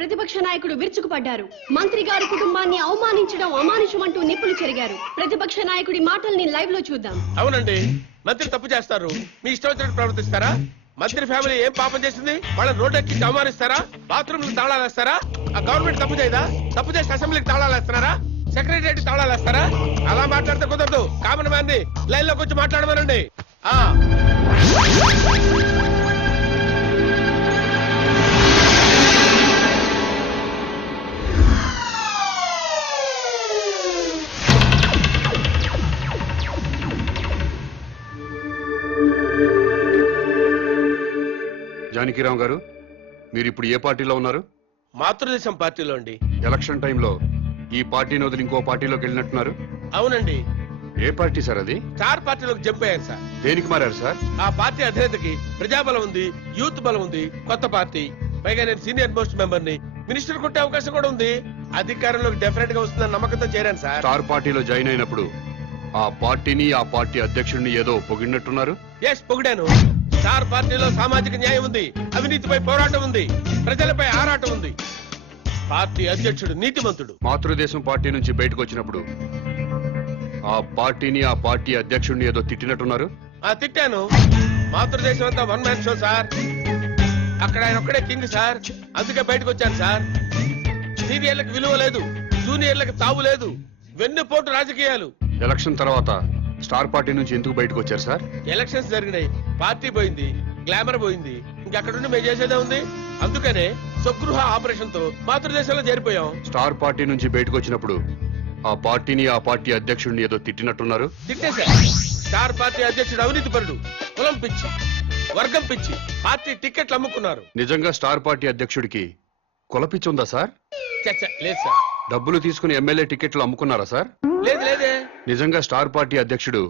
ప్రతిపక్ష నాయకుడు విరుచుకుపడ్డారు. మంత్రి గారి కుటుంబాన్ని అవమానించడం అమానుషమంటూ నిప్పులు చెరిగారు. ప్రతిపక్ష నాయకుడి మాటల్ని లైవ్ లో చూద్దాం. అవునండి, మంత్రి తప్పు చేస్తారు, మీ ఇష్టం వచ్చినట్టు ప్రవర్తిస్తారా? మంత్రి ఫ్యామిలీ ఏం పాపం చేసింది? వాళ్ళని రోడ్డెక్కి అవమానిస్తారా? బాత్రూమ్ తాళాలు వేస్తారా? ఆ గవర్నమెంట్ తప్పు చేయదా? తప్పు చేసి అసెంబ్లీకి తాళాలు వేస్తున్నారా? సెక్రటరీ తాళాలు వేస్తారా? అలా మాట్లాడితే కుదరదు. కామన్ మ్యాన్ ని లైన్ లోకి వచ్చి మాట్లాడమనండి. జానకిరామ్ గారు, మీరు ఇప్పుడు ఏ పార్టీలో ఉన్నారు? మాతృదేశం పార్టీలో అండి. ఎలక్షన్ టైంలో ఈ పార్టీని వదిలి ఇంకో పార్టీలోకి వెళ్ళినట్టున్నారు. అవునండి. ఏ పార్టీ సార్ అది? స్టార్ పార్టీలోకి జంప్ అయ్యారు సార్. దేనికి మారారు సార్? ఆ పార్టీ అధినేతకి ప్రజాబలం ఉంది, యూత్ బలం ఉంది, కొత్త పార్టీ. పైగా నేను సీనియర్ మోస్ట్ మెంబర్ ని, మినిస్టర్ కొట్టే అవకాశం కూడా ఉంది. అధికారంలోకి డెఫినెట్ గా వస్తుందని నమ్మకంతో చేరాను సార్. స్టార్ పార్టీలో జాయిన్ అయినప్పుడు ఆ పార్టీని, ఆ పార్టీ అధ్యక్షుడిని ఏదో పొగిడినట్టున్నారు. ఎస్, పొగిడాను. స్టార్ పార్టీలో సామాజిక న్యాయం ఉంది, అవినీతిపై పోరాటం ఉంది, ప్రజలపై ఆరాటం ఉంది. పార్టీ అధ్యక్షుడు నీతిమంతుడు. మాతృదేశం పార్టీ నుంచి బయటకు వచ్చినప్పుడు ఆ పార్టీని, ఆ పార్టీ అధ్యక్షుడిని ఏదో తిట్టినట్టున్నారు. తిట్టాను. మాతృదేశం అంతా వన్ మ్యాన్ షో సార్. అక్కడ ఆయన ఒక్కడే కింగ్ సార్. అందుకే బయటకు వచ్చాను సార్. సీనియర్లకు విలువ లేదు, జూనియర్లకు తావు లేదు, వెన్నుపోటు రాజకీయాలు. ఎలక్షన్ తర్వాత స్టార్ పార్టీ నుంచి ఎందుకు బయటకు వచ్చారు సార్? ఎలక్షన్స్ జరిగినాయి, పార్టీ పోయింది, గ్లామర్ పోయింది, ఇంకక్కడుండి మేము చేసేదే ఉంది. అందుకనే స్వగృహ ఆపరేషన్ తో మాతృదేశంలో చేరిపోయాం. స్టార్ పార్టీ నుంచి బయటకు వచ్చినప్పుడు ఆ పార్టీని, ఆ పార్టీ అధ్యక్షుడిని ఏదో తిట్టినట్టున్నారు. తిట్టేశా. స్టార్ పార్టీ అధ్యక్షుడు అవినీతి పరుడు, కులం పిచ్చి, వర్గం పిచ్చి, పార్టీ టికెట్లు అమ్ముకున్నారు. నిజంగా స్టార్ పార్టీ అధ్యక్షుడికి కులపిచ్చి ఉందా సార్? లేదు సార్. డబ్బులు తీసుకుని ఎమ్మెల్యే టికెట్లు అమ్ముకున్నారా సార్? లేదు లేదే. నిజంగా స్టార్ పార్టీ అధ్యక్షుడు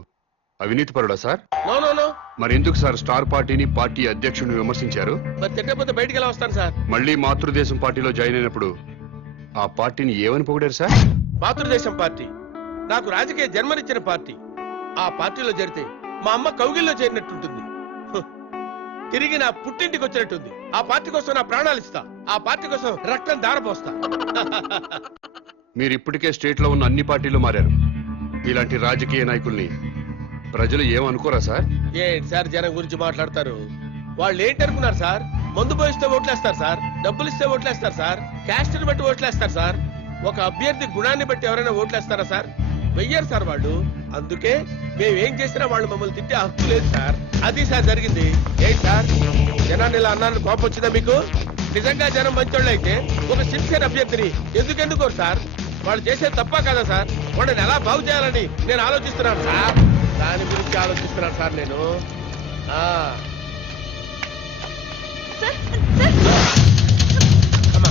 అవినీతి పరుడా సార్? No no no. మరి ఎందుకు సార్ స్టార్ పార్టీని, పార్టీ అధ్యక్షుడిని విమర్శించారు? మరి తిట్టకపోతే బయటికి ఎలా వస్తాను సార్? మళ్ళీ మాతృదేశం పార్టీలో జాయిన్ అయినప్పుడు ఆ పార్టీని ఏమని పొగిడారు సార్? మాతృదేశం పార్టీ నాకు రాజకీయ జన్మనిచ్చిన పార్టీ. ఆ పార్టీలో చేరితే మా అమ్మ కౌగిల్లో చేరినట్టుంటుంది, తిరిగి నా పుట్టింటికి వచ్చినట్టుంది. ఆ పార్టీ కోసం నా ప్రాణాలు ఇస్తా, ఆ పార్టీ కోసం రక్తం దారపోస్తా. మీరు ఇప్పటికే స్టేట్ లో ఉన్న అన్ని పార్టీలు మారారు. ఇలాంటి రాజకీయ నాయకుల్ని ప్రజలు ఏమనుకోరా సార్? ఏంటి సార్ జనం గురించి మాట్లాడతారు? వాళ్ళు ఏంటనుకున్నారు సార్? మందు పోయిస్తే ఓట్లేస్తారు సార్, డబ్బులు ఇస్తే ఓట్లేస్తారు సార్, క్యాస్ట్ ని బట్టి ఓట్లేస్తారు సార్. ఒక అభ్యర్థి గుణాన్ని బట్టి ఎవరైనా ఓట్లేస్తారా సార్? వెయ్యరు సార్ వాళ్ళు. అందుకే మేమేం చేసినా వాళ్ళు మమ్మల్ని తిట్టే హక్కు లేదు సార్. అది సార్ జరిగింది. ఏంటి సార్ జనాన్ని ఇలా అన్నారని కోపం వచ్చిందా మీకు? నిజంగా జనం మంచోళ్ళు అయితే ఒక సిన్సియర్ అభ్యర్థిని ఎందుకెందుకోరు సార్? వాళ్ళు చేసేది తప్ప కదా సార్? వాళ్ళని ఎలా బాగు చేయాలని నేను ఆలోచిస్తున్నాను సార్. దాని గురించి ఆలోచిస్తున్నాను సార్ నేను. అమ్మా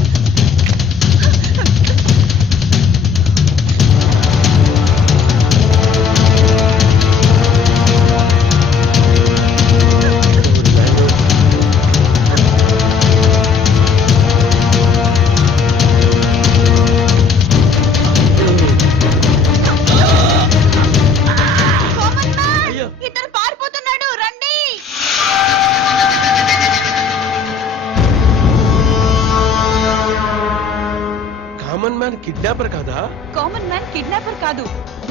కిడ్నాపర్ కాదా? కామన్ మ్యాన్ కిడ్నాపర్ కాదు,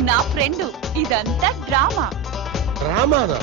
నా ఫ్రెండ్. ఇదంతా డ్రామా. డ్రామానా?